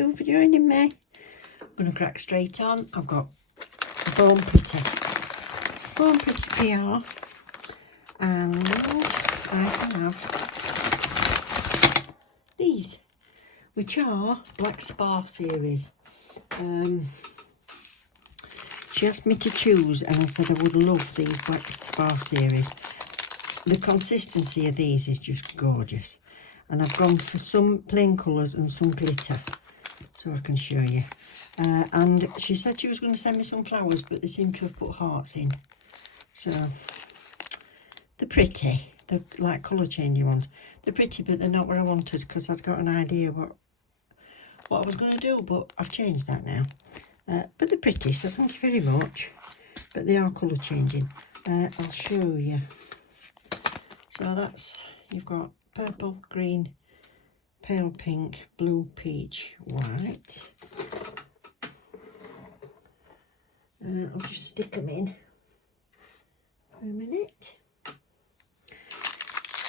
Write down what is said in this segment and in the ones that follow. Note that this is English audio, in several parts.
you for joining me. I'm going to crack straight on. I've got Born Pretty PR, and I have these, which are Black Spar Series. She asked me to choose, and I said I would love these Black Spar Series. The consistency of these is just gorgeous, and I've gone for some plain colours and some glitter, so I can show you. And she said she was going to send me some flowers, but they seem to have put hearts in. So they're pretty. They're like colour changing ones. They're pretty, but they're not what I wanted, because I'd got an idea what I was going to do, but I've changed that now. But they're pretty, so thank you very much. But they are colour changing. I'll show you. So that's, you've got purple, green, pale pink, blue, peach, white. I'll just stick them in for a minute.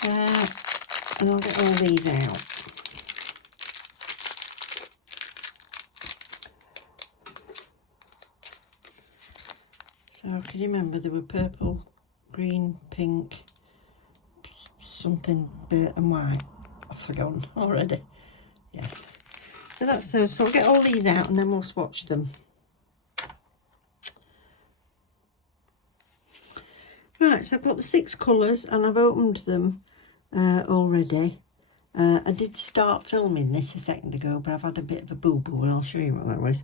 And I'll get all these out. So can you remember there were purple, green, pink, something burnt and white. I've forgotten already. Yeah. So that's those. So I'll get all these out and then we'll swatch them. Right, so I've got the 6 colours and I've opened them already. I did start filming this a second ago, but I've had a bit of a boo-boo and I'll show you what that was.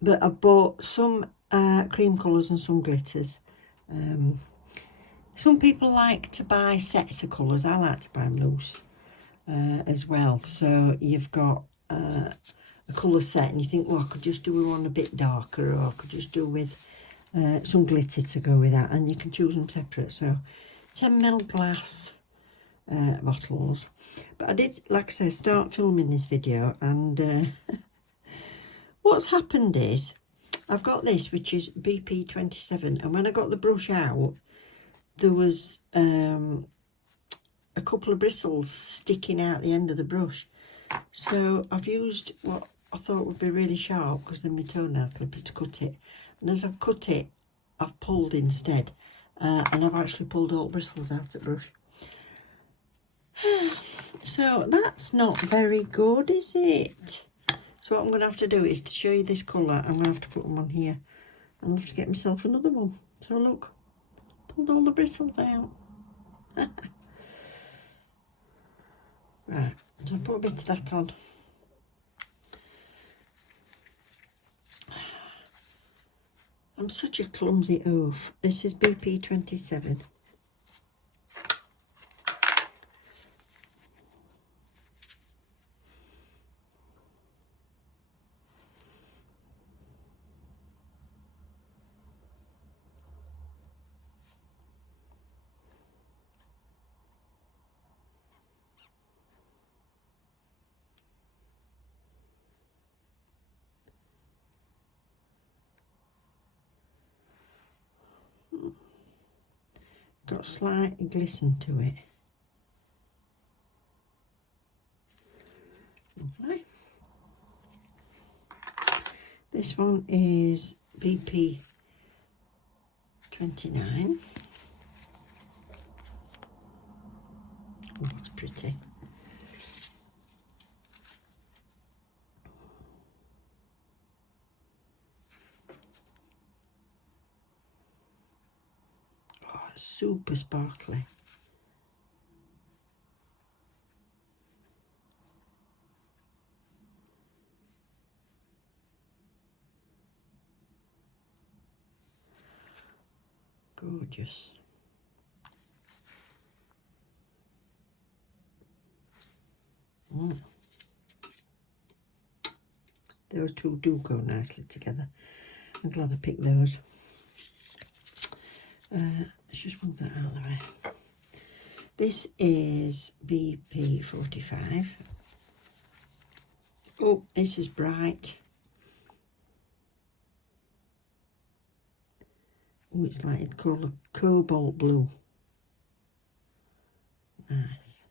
But I bought some cream colours and some glitters. Some people like to buy sets of colours. I like to buy them loose as well. So you've got a colour set and you think, well, I could just do one a bit darker, or I could just do with some glitter to go with that, and you can choose them separate. So 10ml glass bottles. But I did, like I said, start filming this video, and what's happened is I've got this, which is BP27, and when I got the brush out, there was a couple of bristles sticking out the end of the brush. So I've used what I thought would be really sharp, because then my toenail clippers, to cut it. And as I've cut it, I've pulled instead. And I've actually pulled all the bristles out of the brush. So that's not very good, is it? So what I'm going to have to do is, to show you this colour, I'm going to have to put them on here. I'll have to get myself another one. So look, pulled all the bristles out. Right, so I'll put a bit of that on. I'm such a clumsy oaf. This is BP27. Got a slight glisten to it. Lovely. This one is BP29. Oh, that's pretty. Super sparkly. Gorgeous. Those two do go nicely together. I'm glad I picked those. Let's just move that out of the way. This is BP45. Oh, this is bright. Oh, it's like called cobalt blue. Nice.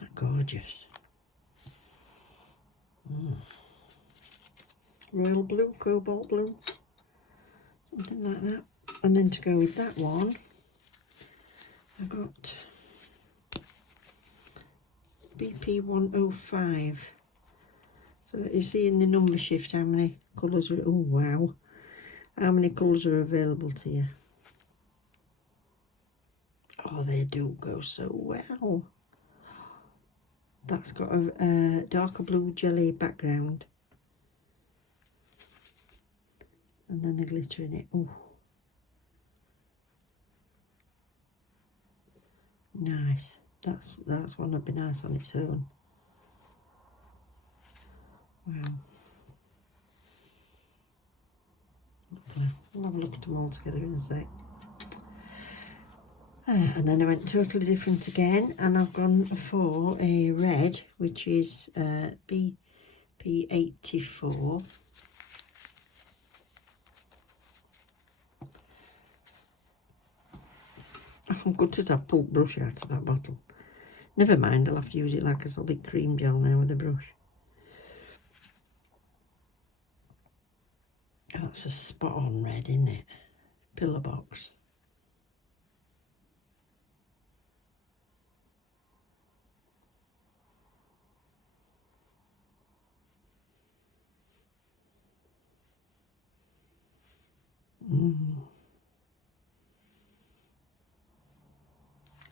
That's gorgeous. Royal blue, cobalt blue, something like that. And then to go with that one, I got BP 105. So you see in the number shift how many colours are, oh wow, how many colours are available to you. Oh, they do go so well. That's got a darker blue jelly background. And then the glitter in it. Oh, nice. That's one that'd be nice on its own. Wow. Lovely. We'll have a look at them all together in a sec. And then I went totally different again, and I've gone for a red, which is BP84. I'm good as I've pulled brush out of that bottle. Never mind, I'll have to use it like a solid cream gel now with a brush. Oh, that's a spot on red, isn't it? Pillar box.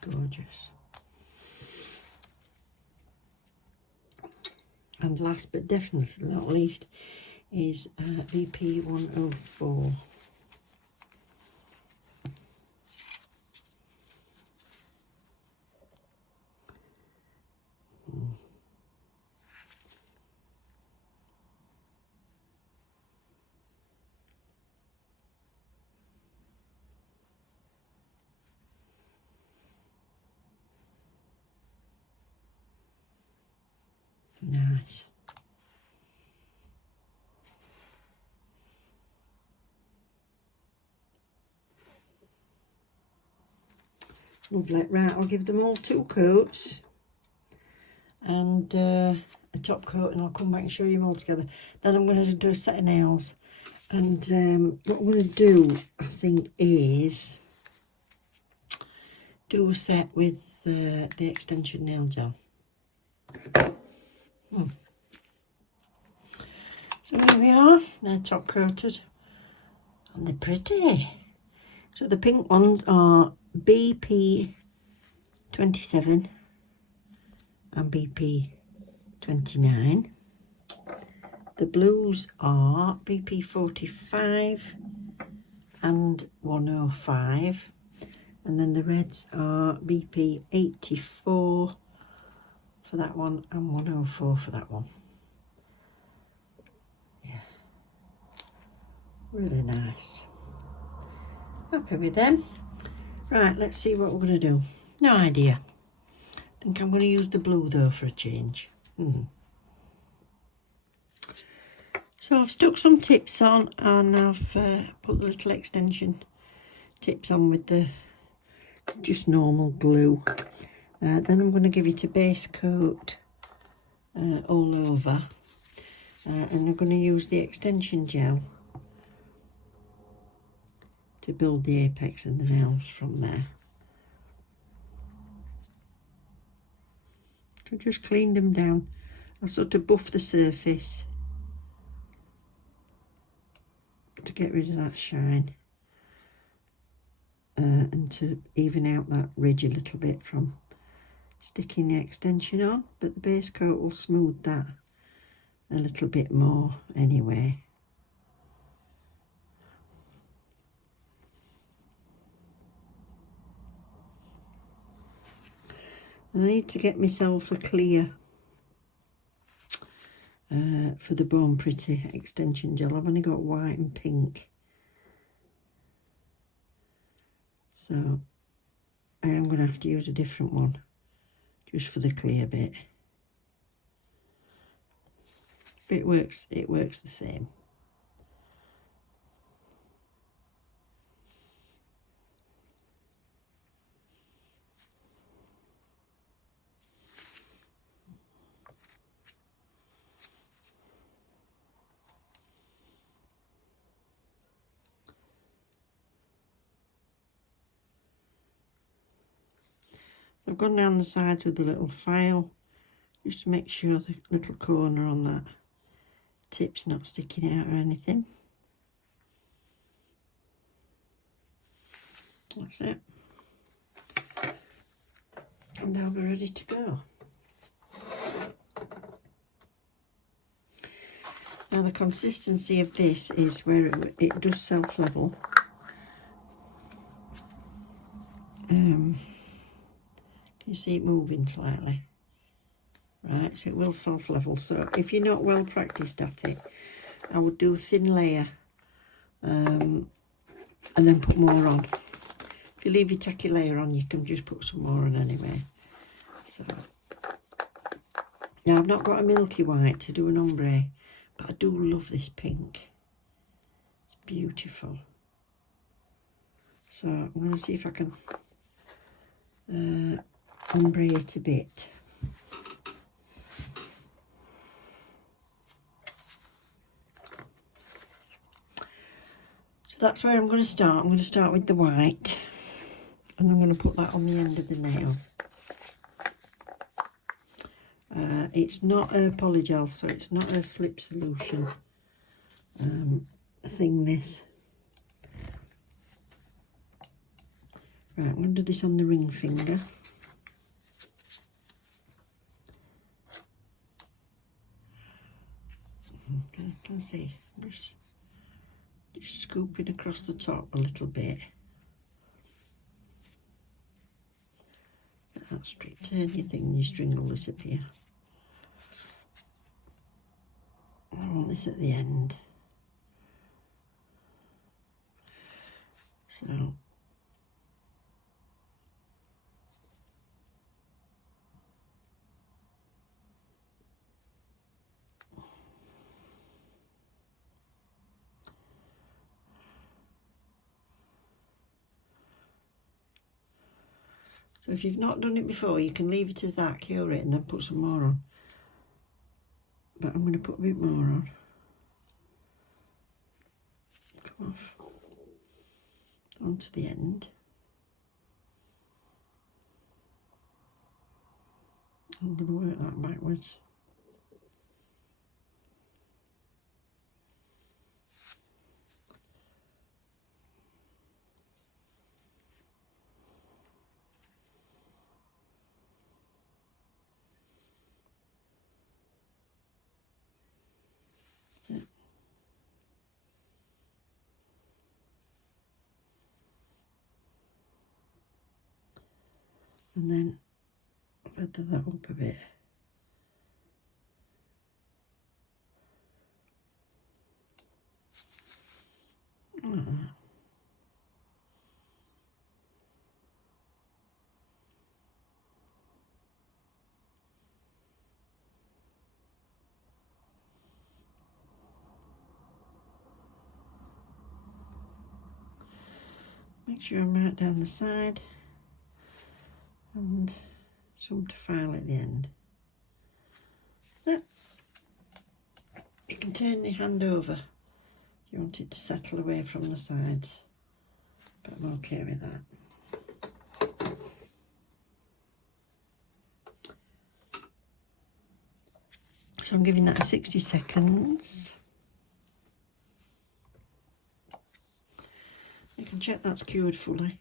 Gorgeous. And last but definitely not least is BP 104. Nice. Lovely. Right, I'll give them all 2 coats and a top coat, and I'll come back and show you them all together. Then I'm going to do a set of nails, and what I'm going to do, I think, is do a set with the extension nail gel. So here we are, they're top coated, and they're pretty. So the pink ones are BP 27 and BP 29. The blues are BP 45 and 105. And then the reds are BP 84 for that one and 104 for that one. Yeah, really nice. Happy with them. Right, let's see what we're going to do. No idea. I think I'm going to use the blue though for a change. So I've stuck some tips on, and I've put the little extension tips on with the just normal glue. Then I'm going to give it a base coat all over, and I'm going to use the extension gel to build the apex and the nails from there. So just cleaned them down. I sort of buff the surface to get rid of that shine, and to even out that ridge a little bit from sticking the extension on, but the base coat will smooth that a little bit more anyway. I need to get myself a clear for the Born Pretty extension gel. I've only got white and pink, so I am going to have to use a different one just for the clear bit. But it works the same. I've gone down the sides with a little file just to make sure the little corner on that tip's not sticking out or anything. That's it. And now we're ready to go. Now the consistency of this is where it does self-level. Can you see it moving slightly? Right, so it will self-level. So if you're not well practiced at it, I would do a thin layer and then put more on. If you leave your tacky layer on, you can just put some more on anyway. So now I've not got a milky white to do an ombre, but I do love this pink. It's beautiful. So I'm going to see if I can ombre it a bit. So that's where I'm going to start. I'm going to start with the white, and I'm going to put that on the end of the nail. It's not a polygel, so it's not a slip solution thing, this. Right, I'm going to do this on the ring finger. Okay, can see, just scooping across the top a little bit. Get that straight, turn your thing, your string will disappear. I want this at the end. So if you've not done it before, you can leave it as that, cure it, and then put some more on. But I'm going to put a bit more on. Come off. Onto the end. I'm going to work that backwards. That's it. And then feather that up a bit. Make sure I'm right down the side and some to file at the end. So you can turn your hand over if you want it to settle away from the sides, but I'm okay with that. So I'm giving that a 60 seconds. You can check that's cured fully.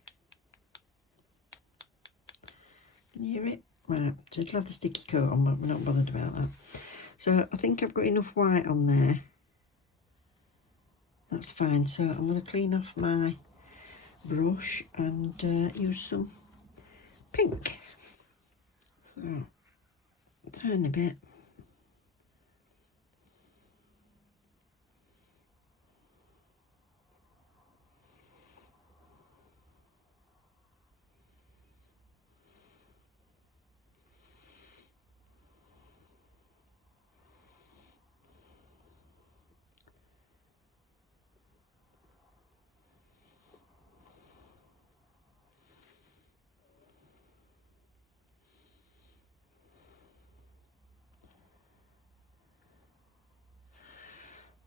Can you hear it? Right, so it'll have the sticky coat on, but we're not bothered about that. So I think I've got enough white on there. That's fine. So I'm going to clean off my brush and use some pink. So, tiny bit.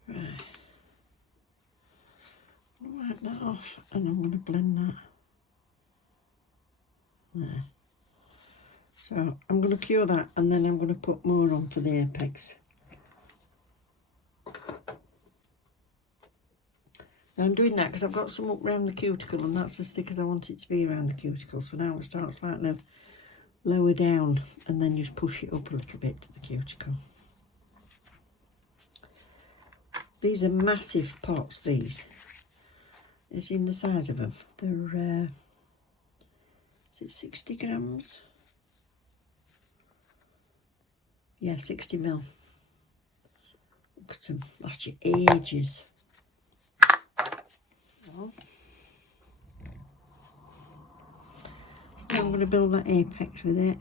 Right. Wipe that off and I'm going to blend that there. So I'm going to cure that, and then I'm going to put more on for the apex. Now I'm doing that because I've got some up around the cuticle, and that's as thick as I want it to be around the cuticle. So now I'll start slightly lower down and then just push it up a little bit to the cuticle. These are massive pots, these. It's in the size of them. They're, is it 60 grams? Yeah, 60 mil. Look at them, last you ages. So I'm going to build that apex with it.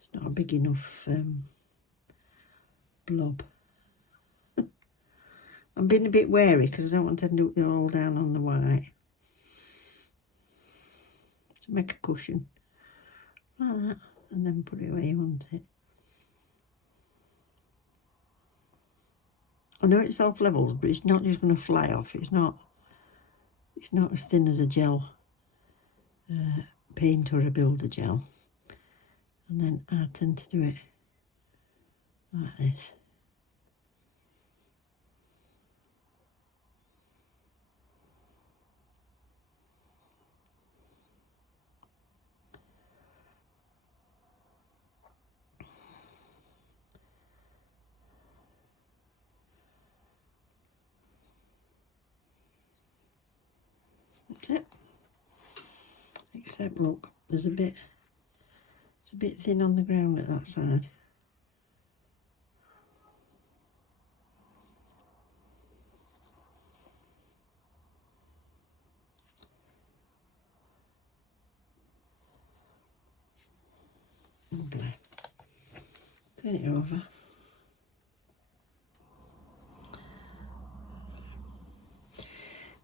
It's not a big enough blob. I'm being a bit wary because I don't want to do it all down on the white. To make a cushion like that, and then put it where you want it. I know it self-levels, but it's not just going to fly off. It's not as thin as a gel paint or a builder gel. And then I tend to do it like this. That's it. Except look, it's a bit thin on the ground at that side. Ombre. Turn it over.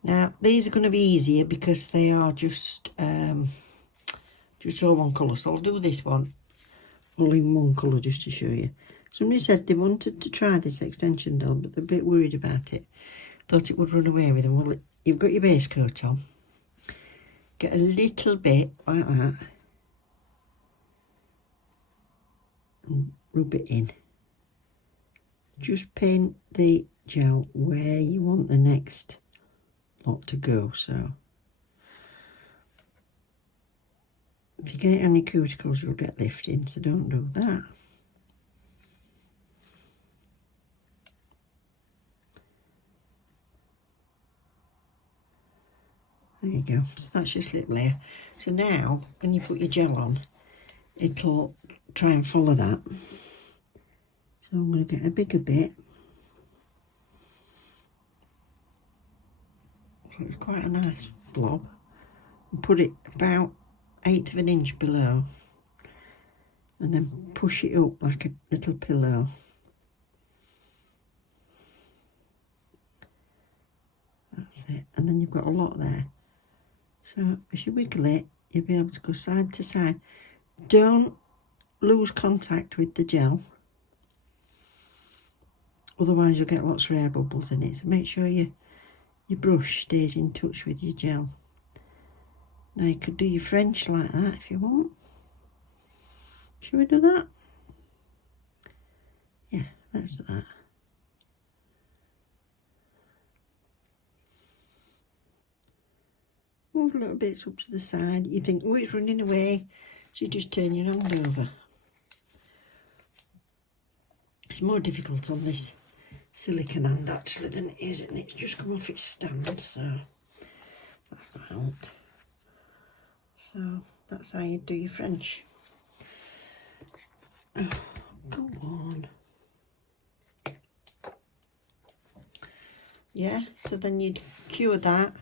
Now these are going to be easier because they are just all one colour. So I'll do this one all in one colour just to show you. Somebody said they wanted to try this extension doll, but they're a bit worried about it. Thought it would run away with them. Well, you've got your base coat on. Get a little bit like that and rub it in. Just paint the gel where you want the next lot to go. So if you get it on your cuticles, you'll get lifting, so don't do that. There you go. So that's your slip layer. So now when you put your gel on, it'll try and follow that. So I'm going to get a bigger bit. So it's quite a nice blob. And put it about 1/8 of an inch below. And then push it up like a little pillow. That's it. And then you've got a lot there. So if you wiggle it, you'll be able to go side to side. Don't lose contact with the gel. Otherwise you'll get lots of air bubbles in it. So make sure your brush stays in touch with your gel. Now you could do your French like that if you want. Shall we do that? Yeah, let's do that. Move little bits up to the side. You think, oh, it's running away. So you just turn your hand over. It's more difficult on this silicone hand actually than it is, and it's just come off its stand, so that's not helped. So that's how you do your French. Oh, go on. Yeah, so then you'd cure that,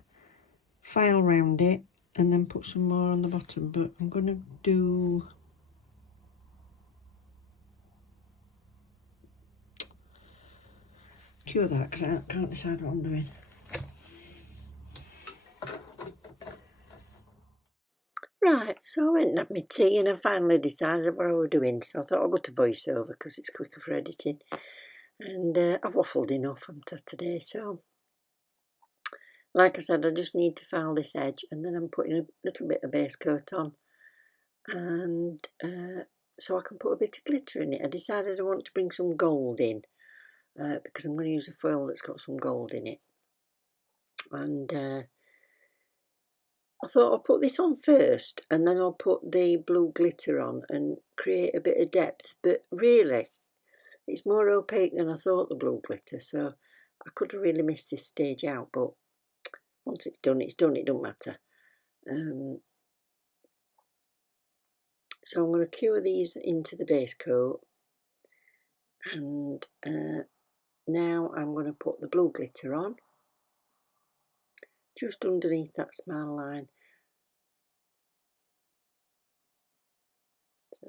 file round it, and then put some more on the bottom. But I'm going to do cure that because I can't decide what I'm doing. Right, so I went and had my tea and I finally decided what I was doing. So I thought I'll go to voiceover because it's quicker for editing. And I've waffled enough on today. So, like I said, I just need to file this edge and then I'm putting a little bit of base coat on. And so I can put a bit of glitter in it. I decided I want to bring some gold in because I'm going to use a foil that's got some gold in it. And I thought I'll put this on first and then I'll put the blue glitter on and create a bit of depth, but really it's more opaque than I thought, the blue glitter, so I could have really missed this stage out, but once it's done, it don't matter. So I'm going to cure these into the base coat, and now I'm going to put the blue glitter on just underneath that smile line. So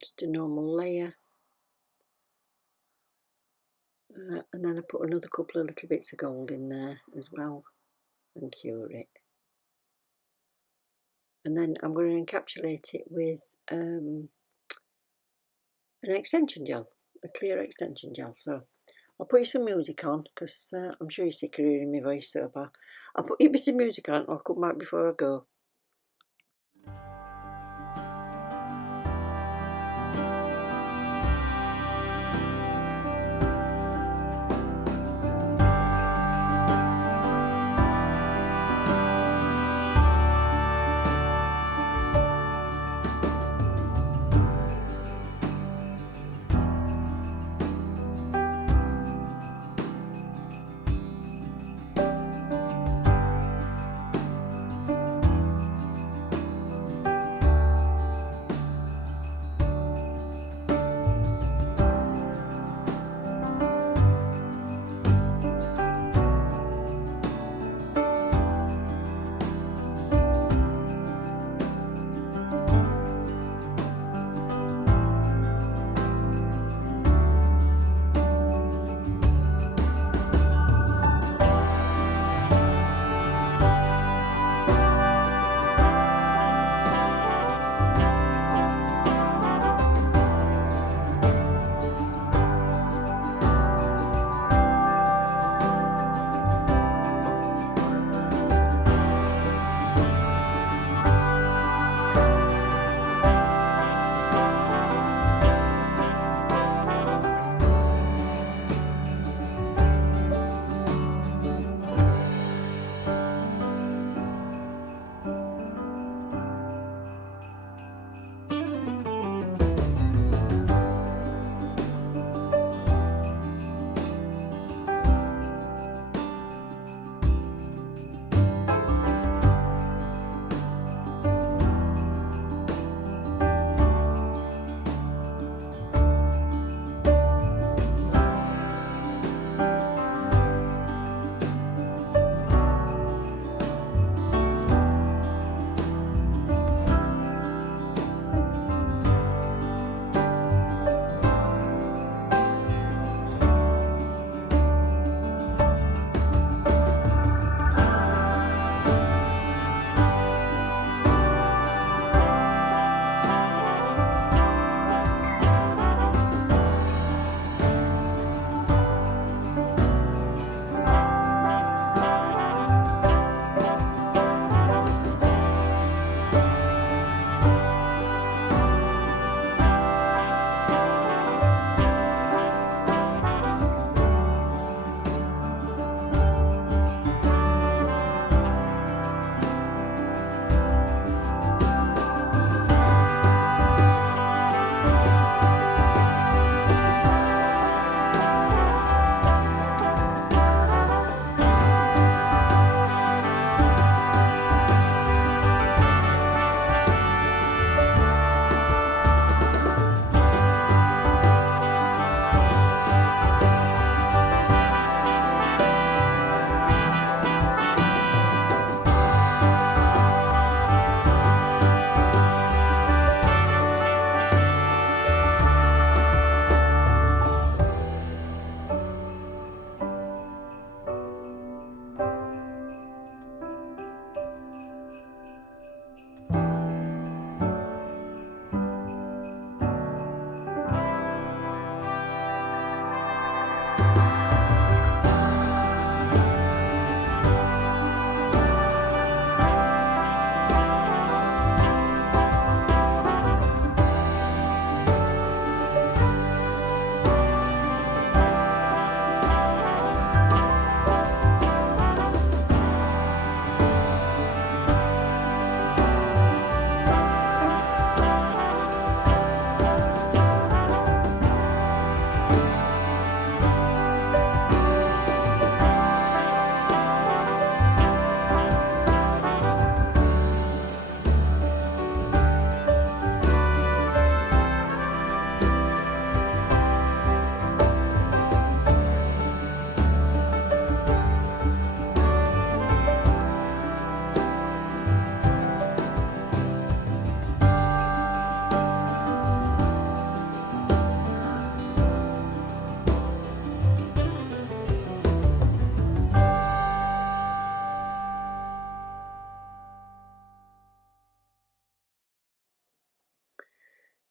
just a normal layer, and then I put another couple of little bits of gold in there as well and cure it. And then I'm going to encapsulate it with an extension gel, a clear extension gel. So I'll put you some music on because I'm sure you're sick of hearing my voice so far. I'll put you a bit of music on and I'll come back before I go.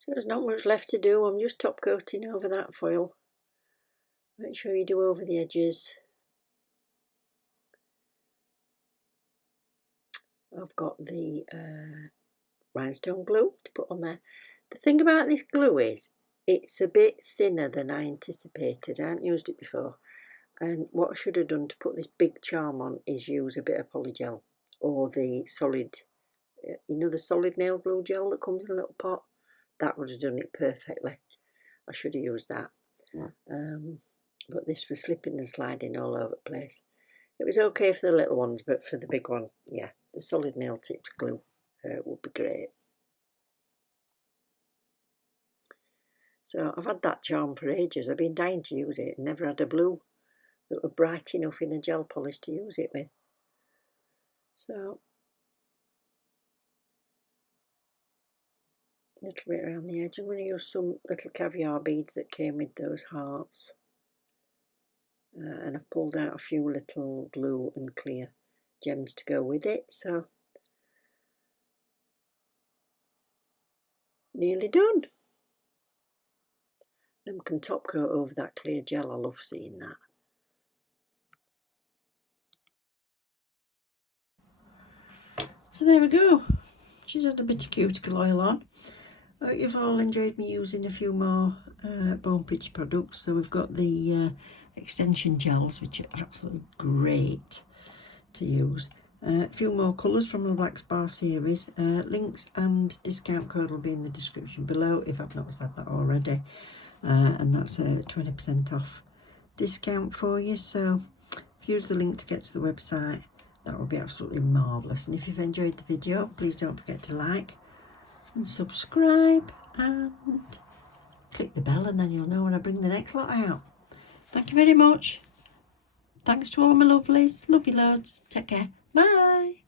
So there's not much left to do. I'm just top coating over that foil. Make sure you do over the edges. I've got the Rhinestone Glue to put on there. The thing about this glue is it's a bit thinner than I anticipated. I hadn't used it before. And what I should have done to put this big charm on is use a bit of polygel or the solid, you know, the solid nail glue gel that comes in a little pot. That would have done it perfectly. I should have used that. But this was slipping and sliding all over the place. It was okay for the little ones, but for the big one, yeah, the solid nail tips glue would be great. So I've had that charm for ages. I've been dying to use it and never had a blue that were bright enough in a gel polish to use it with. So a little bit around the edge. I'm going to use some little caviar beads that came with those hearts. And I've pulled out a few little blue and clear gems to go with it. So nearly done. Then we can top coat over that clear gel. I love seeing that. So there we go. She's had a bit of cuticle oil on. I hope you've all enjoyed me using a few more Bone Pretty products. So we've got the extension gels, which are absolutely great to use. A few more colours from the Black Spar Series. Links and discount code will be in the description below if I've not said that already. And that's a 20% off discount for you. So if you use the link to get to the website, that will be absolutely marvellous. And if you've enjoyed the video, please don't forget to like and subscribe and click the bell, and then you'll know when I bring the next lot out. Thank you very much. Thanks to all my lovelies. Love you loads. Take care. Bye.